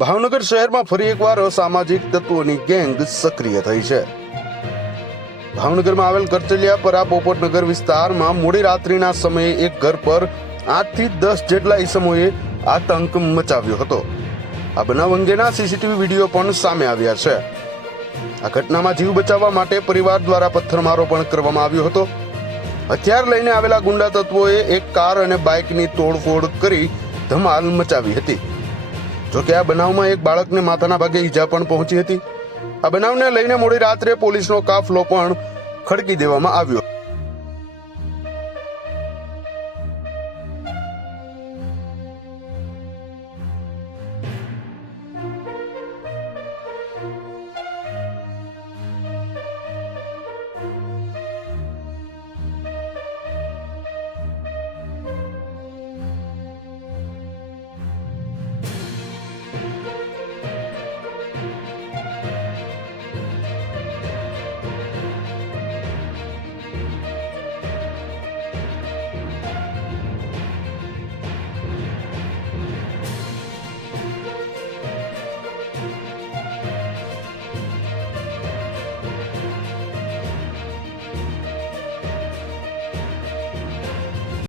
ભાવનગર શહેરમાં ફરી એકવાર અસામાજિક તત્વોની ગેંગ સક્રિય થઈ છે. ભાવનગરમાં આવેલ કરચલિયા પરા પોપટનગર વિસ્તારમાં મોડી રાત્રિના સમયે એક ઘર પર આઠથી દસ જેટલા ઈસમોએ આતંક મચાવ્યો હતો. આ બનાવ અંગેના સીસીટીવી વીડિયો પણ સામે આવ્યા છે. આ ઘટનામાં જીવ બચાવવા માટે પરિવાર દ્વારા પથ્થરમારો પણ કરવામાં આવ્યો હતો. હથિયાર લઈને આવેલા ગુંડા તત્વોએ એક કાર અને બાઇકની તોડફોડ કરી ધમાલ મચાવી હતી. જોકે આ બનાવમાં એક બાળકને માથાના ભાગે ઈજા પણ પહોંચી હતી. આ બનાવને લઈને મોડી રાત્રે પોલીસનો કાફલો પણ ખડકી દેવામાં આવ્યો.